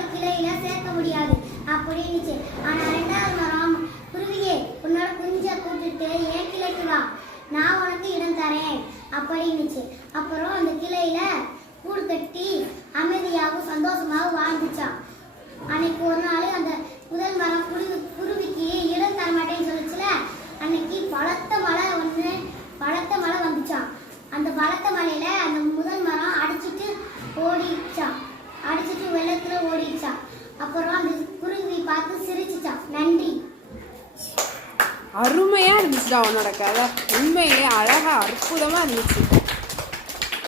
உன்னோட கிளையில சேர்க்க முடியாது அப்படின்னுச்சு. ஆனா ரெண்டாவது மரம், குருவியே உன்னோட குஞ்ச கூப்பிட்டு என் கிளைக்கு வா, நான் உனக்கு இடம் தரேன் அப்படின்னுச்சு. அப்புறம் அந்த கிளையில கூடு கட்டி அமைதியாகவும் சந்தோஷமாகவும் வாழ்ந்துச்சான். அன்னைக்கு ஒரு நாள் அந்த முதல் மரம் குருவிக்கு இடம் தர மாட்டேன்னு சொல்லிச்சுல, அன்னைக்கு பலத்த மழை வந்துச்சான். அந்த பலத்த மழையில அந்த முதல் மரம் அடிச்சுட்டு வெள்ளத்துல ஓடிச்சான். அப்புறம் அந்த குருவி பார்த்து சிரிச்சுச்சான். நன்றி. அருமையா இருந்துச்சுடா உன்னோட கதை. உண்மையிலே அழகா அற்புதமா இருந்துச்சு.